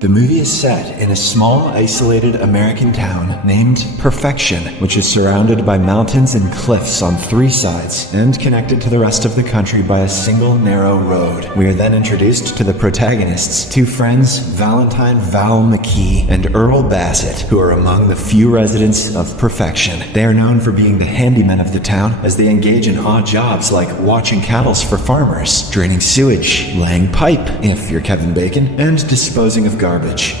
The movie is set in a small, isolated American town named Perfection, which is surrounded by mountains and cliffs on 3 sides and connected to the rest of the country by a single narrow road. We are then introduced to the protagonists, 2 friends, Valentine Val McKee and Earl Bassett, who are among the few residents of Perfection. They are known for being the handymen of the town, as they engage in odd jobs like watching cattle for farmers, draining sewage, laying pipe, if you're Kevin Bacon, and disposing of garbage.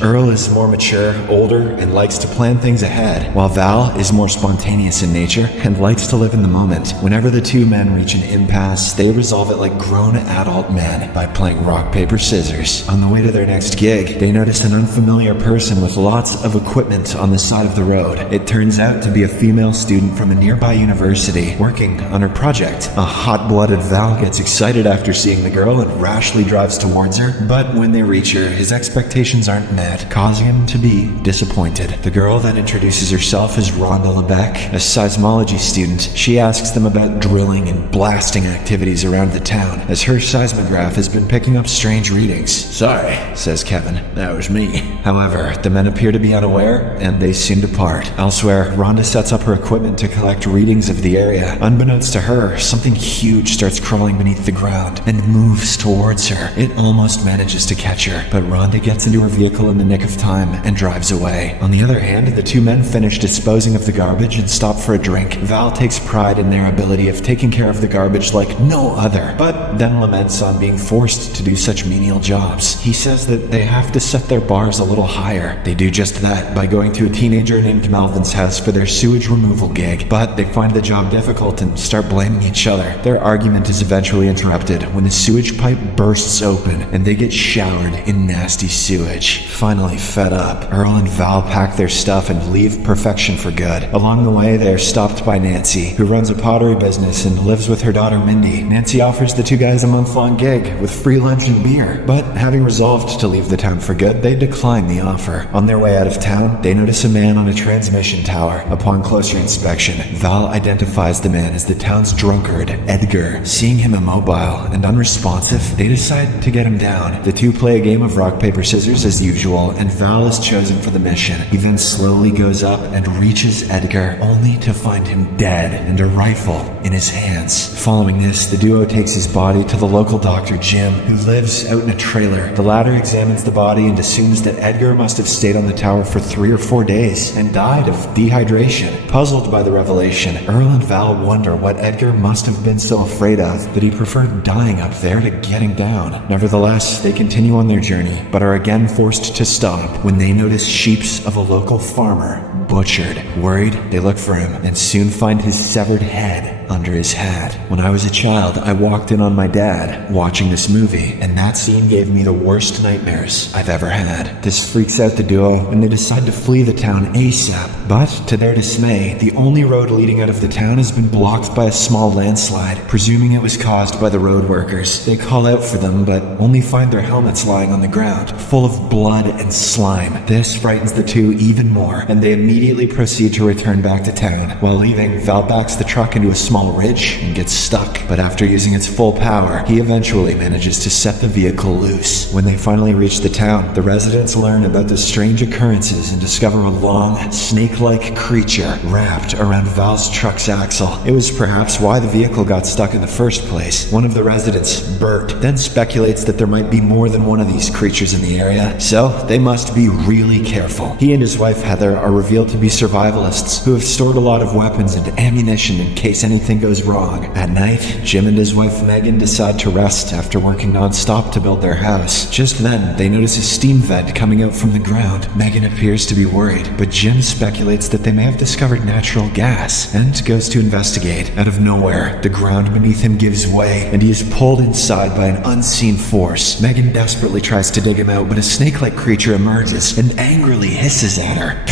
Earl is more mature, older, and likes to plan things ahead, while Val is more spontaneous in nature and likes to live in the moment. Whenever the 2 men reach an impasse, they resolve it like grown adult men by playing rock, paper, scissors. On the way to their next gig, they notice an unfamiliar person with lots of equipment on the side of the road. It turns out to be a female student from a nearby university working on her project. A hot-blooded Val gets excited after seeing the girl and rashly drives towards her, but when they reach her, his expectations aren't met, causing him to be disappointed. The girl then introduces herself as Rhonda LeBecq, a seismology student. She asks them about drilling and blasting activities around the town, as her seismograph has been picking up strange readings. "Sorry," says Kevin, "that was me." However, the men appear to be unaware, and they soon depart. Elsewhere, Rhonda sets up her equipment to collect readings of the area. Unbeknownst to her, something huge starts crawling beneath the ground and moves towards her. It almost manages to catch her, but Rhonda gets into her vehicle in the nick of time and drives away. On the other hand, the 2 men finish disposing of the garbage and stop for a drink. Val takes pride in their ability of taking care of the garbage like no other, but then laments on being forced to do such menial jobs. He says that they have to set their bars a little higher. They do just that by going to a teenager named Melvin's house for their sewage removal gig, but they find the job difficult and start blaming each other. Their argument is eventually interrupted when the sewage pipe bursts open and they get showered in nasty sewage. Finally fed up, Earl and Val pack their stuff and leave Perfection for good. Along the way, they are stopped by Nancy, who runs a pottery business and lives with her daughter Mindy. Nancy offers the 2 guys a month-long gig with free lunch and beer, but having resolved to leave the town for good, they decline the offer. On their way out of town, they notice a man on a transmission tower. Upon closer inspection, Val identifies the man as the town's drunkard, Edgar. Seeing him immobile and unresponsive, they decide to get him down. The 2 play a game of rock, paper, scissors as usual, and Val is chosen for the mission. He then slowly goes up and reaches Edgar, only to find him dead and a rifle in his hands. Following this, the duo takes his body to the local doctor, Jim, who lives out in a trailer. The latter examines the body and assumes that Edgar must have stayed on the tower for 3 or 4 days and died of dehydration. Puzzled by the revelation, Earl and Val wonder what Edgar must have been so afraid of that he preferred dying up there to getting down. Nevertheless, they continue on their journey, but are again forced to stop when they notice sheeps of a local farmer butchered. Worried, they look for him and soon find his severed head under his hat. When I was a child, I walked in on my dad watching this movie, and that scene gave me the worst nightmares I've ever had. This freaks out the duo, and they decide to flee the town ASAP. But, to their dismay, the only road leading out of the town has been blocked by a small landslide, presuming it was caused by the road workers. They call out for them, but only find their helmets lying on the ground, full of blood and slime. This frightens the 2 even more, and they immediately proceed to return back to town. While leaving, Val backs the truck into a small ridge and gets stuck, but after using its full power, he eventually manages to set the vehicle loose. When they finally reach the town, the residents learn about the strange occurrences and discover a long, snake-like creature wrapped around Val's truck's axle. It was perhaps why the vehicle got stuck in the first place. One of the residents, Bert, then speculates that there might be more than one of these creatures in the area, so they must be really careful. He and his wife Heather are revealed to be survivalists who have stored a lot of weapons and ammunition in case anything goes wrong. At night, Jim and his wife Megan decide to rest after working non-stop to build their house. Just then, they notice a steam vent coming out from the ground. Megan appears to be worried, but Jim speculates that they may have discovered natural gas and goes to investigate. Out of nowhere, the ground beneath him gives way and he is pulled inside by an unseen force. Megan desperately tries to dig him out, but a snake-like creature emerges and angrily hisses at her.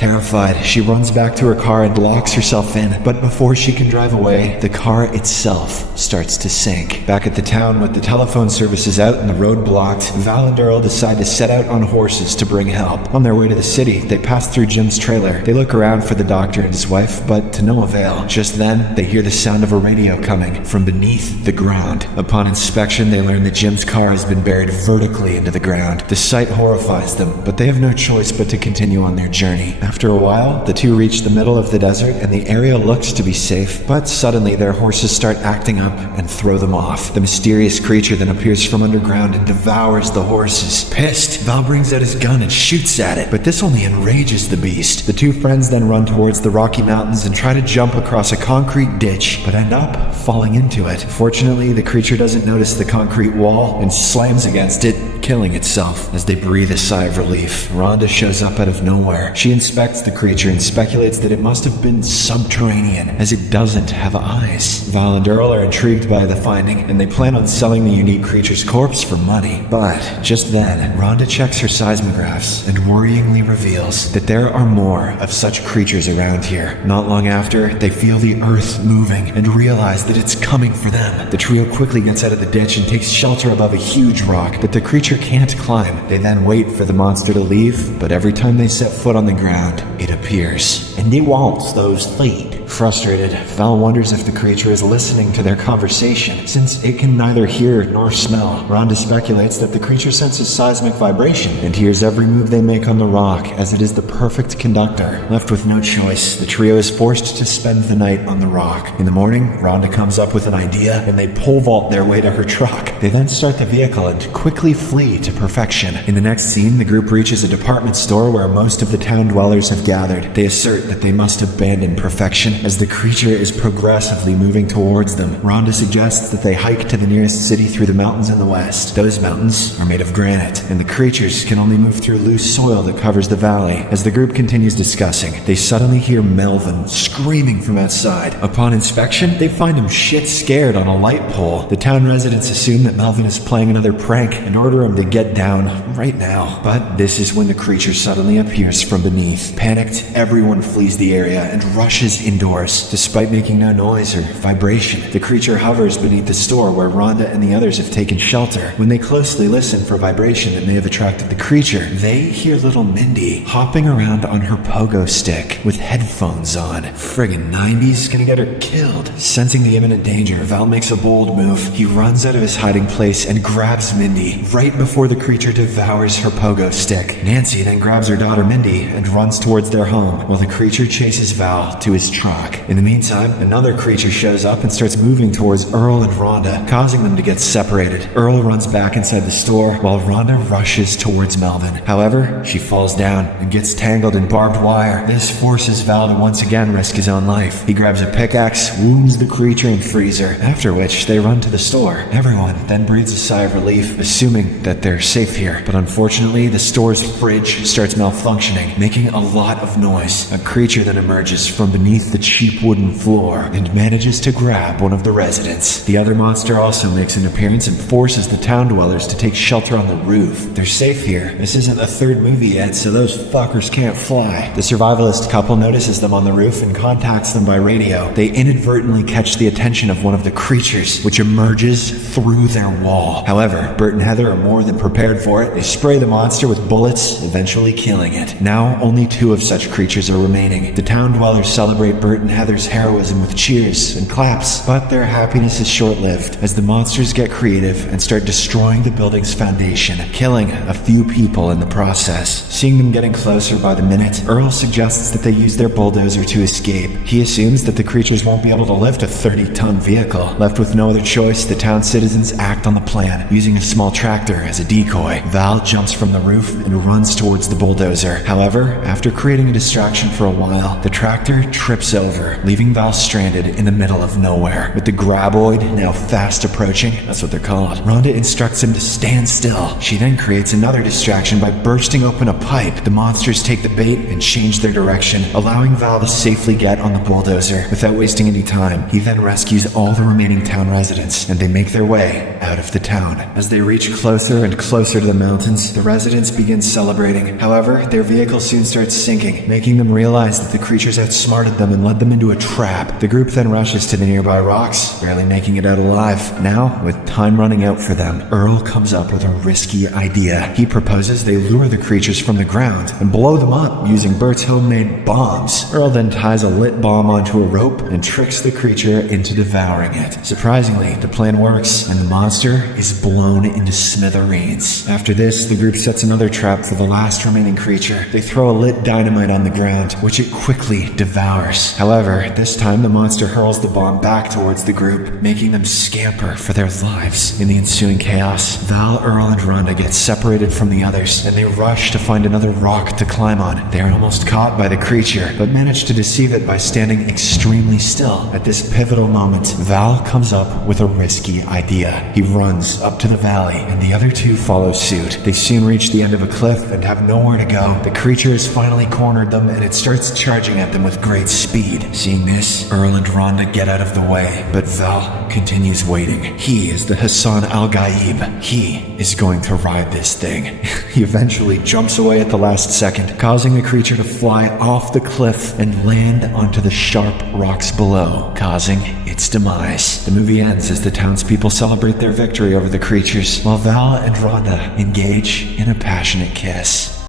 Terrified, she runs back to her car and locks herself in, but before she can drive away, the car itself starts to sink. Back at the town, with the telephone services out and the road blocked, Val and Earl decide to set out on horses to bring help. On their way to the city, they pass through Jim's trailer. They look around for the doctor and his wife, but to no avail. Just then, they hear the sound of a radio coming from beneath the ground. Upon inspection, they learn that Jim's car has been buried vertically into the ground. The sight horrifies them, but they have no choice but to continue on their journey. After a while, the two reach the middle of the desert and the area looks to be safe, but suddenly their horses start acting up and throw them off. The mysterious creature then appears from underground and devours the horses. Pissed, Val brings out his gun and shoots at it, but this only enrages the beast. The two friends then run towards the Rocky Mountains and try to jump across a concrete ditch, but end up falling into it. Fortunately, the creature doesn't notice the concrete wall and slams against it, killing itself. As they breathe a sigh of relief, Rhonda shows up out of nowhere. She inspects the creature and speculates that it must have been subterranean, as it doesn't have eyes. Val and Earl are intrigued by the finding, and they plan on selling the unique creature's corpse for money. But just then, Rhonda checks her seismographs and worryingly reveals that there are more of such creatures around here. Not long after, they feel the earth moving and realize that it's coming for them. The trio quickly gets out of the ditch and takes shelter above a huge rock that the creature can't climb. They then wait for the monster to leave, but every time they set foot on the ground, it appears. And he wants those feet. Frustrated, Val wonders if the creature is listening to their conversation, since it can neither hear nor smell. Rhonda speculates that the creature senses seismic vibration and hears every move they make on the rock, as it is the perfect conductor. Left with no choice, the trio is forced to spend the night on the rock. In the morning, Rhonda comes up with an idea and they pole vault their way to her truck. They then start the vehicle and quickly flee to Perfection. In the next scene, the group reaches a department store where most of the town dwellers have gathered. They assert that they must abandon Perfection as the creature is progressively moving towards them. Rhonda suggests that they hike to the nearest city through the mountains in the west. Those mountains are made of granite, and the creatures can only move through loose soil that covers the valley. As the group continues discussing, they suddenly hear Melvin screaming from outside. Upon inspection, they find him shit scared on a light pole. The town residents assume that Melvin is playing another prank and order him to get down right now. But this is when the creature suddenly appears from beneath. Panicked, everyone flees the area and rushes indoors. Despite making no noise or vibration, the creature hovers beneath the store where Rhonda and the others have taken shelter. When they closely listen for vibration that may have attracted the creature, they hear little Mindy hopping around on her pogo stick with headphones on. Friggin' 90s, gonna get her killed. Sensing the imminent danger, Val makes a bold move. He runs out of his hiding place and grabs Mindy right before the creature devours her pogo stick. Nancy then grabs her daughter Mindy and runs towards their home, while the creature chases Val to his truck. In the meantime, another creature shows up and starts moving towards Earl and Rhonda, causing them to get separated. Earl runs back inside the store, while Rhonda rushes towards Melvin. However, she falls down and gets tangled in barbed wire. This forces Val to once again risk his own life. He grabs a pickaxe, wounds the creature, and frees her, after which they run to the store. Everyone then breathes a sigh of relief, assuming that they're safe here. But unfortunately, the store's fridge starts malfunctioning, making a lot of noise. A creature then emerges from beneath the cheap wooden floor and manages to grab one of the residents. The other monster also makes an appearance and forces the town dwellers to take shelter on the roof. They're safe here. This isn't the third movie yet, so those fuckers can't fly. The survivalist couple notices them on the roof and contacts them by radio. They inadvertently catch the attention of one of the creatures, which emerges through their wall. However, Bert and Heather are more than prepared for it. They spray the monster with bullets, eventually killing it. Now, only 2 of such creatures are remaining. The town dwellers celebrate Bert and Heather's heroism with cheers and claps, but their happiness is short-lived as the monsters get creative and start destroying the building's foundation, killing a few people in the process. Seeing them getting closer by the minute, Earl suggests that they use their bulldozer to escape. He assumes that the creatures won't be able to lift a 30-ton vehicle. Left with no other choice, the town citizens act on the plan, using a small tractor as a decoy. Val jumps from the roof and runs towards the bulldozer. However, after creating a distraction for a while, the tractor trips over, leaving Val stranded in the middle of nowhere. With the graboid now fast approaching, that's what they're called, Rhonda instructs him to stand still. She then creates another distraction by bursting open a pipe, the monsters take the bait and change their direction, allowing Val to safely get on the bulldozer. Without wasting any time, he then rescues all the remaining town residents, and they make their way out of the town. As they reach closer and closer to the mountains, the residents begin celebrating. However, their vehicle soon starts sinking, making them realize that the creatures outsmarted them and led them into a trap. The group then rushes to the nearby rocks, barely making it out alive. Now, with time running out for them, Earl comes up with a risky idea. He proposes they lure the creatures from the ground and blow them up using Bert's homemade bombs. Earl then ties a lit bomb onto a rope and tricks the creature into devouring it. Surprisingly, the plan works, and the monster is blown into smithereens. After this, the group sets another trap for the last remaining creature. They throw a lit dynamite on the ground, which it quickly devours. However, this time the monster hurls the bomb back towards the group, making them scamper for their lives. In the ensuing chaos, Val, Earl, and Rhonda get separated from the others, and they rush to find another rock to climb on. They are almost caught by the creature, but manage to deceive it by standing extremely still. At this pivotal moment, Val comes up with a risky idea. He runs up to the valley, and the other two follow suit. They soon reach the end of a cliff and have nowhere to go. The creature has finally cornered them, and it starts charging at them with great speed. Seeing this, Earl and Rhonda get out of the way, but Val continues waiting. He is the Hassan Al-Ghaib. He is going to ride this thing. He eventually jumps away at the last second, causing the creature to fly off the cliff and land onto the sharp rocks below, causing its demise. The movie ends as the townspeople celebrate their victory over the creatures, while Val and Rhonda engage in a passionate kiss.